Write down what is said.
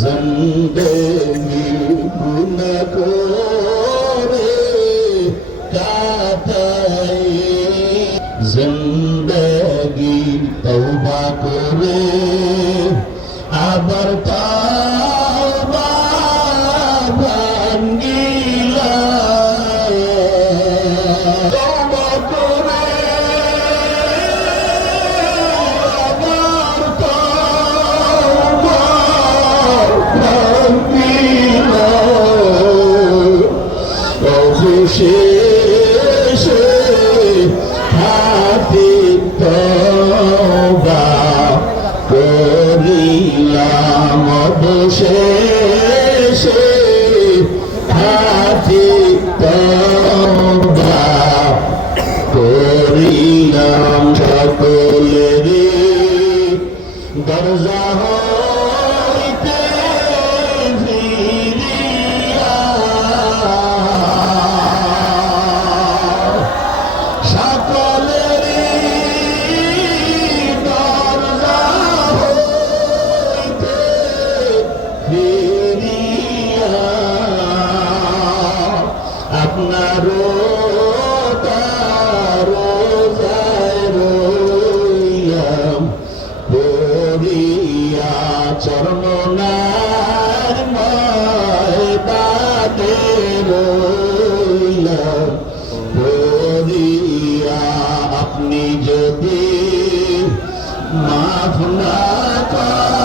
জিন্দেগি গুনাহ করে কাটাই, জিন্দেগি তওবা করে আবার তওবা ভাঙ্গিলা, তওবা করে আবার তওবা ভাঙ্গিলা, অবশেষে হাতে তওবা করিলাম, অবশেষে হাতে তওবা করিলাম। সকলেরই দরজা হইতে ফিরিয়া, সকলেরই দরজা হইতে ফিরিয়া আপনার রোজায় রইলাম পড়িয়া, চরণার ময়দানে রইলাম পড়িয়া। আপনি যদি মাফ না করেন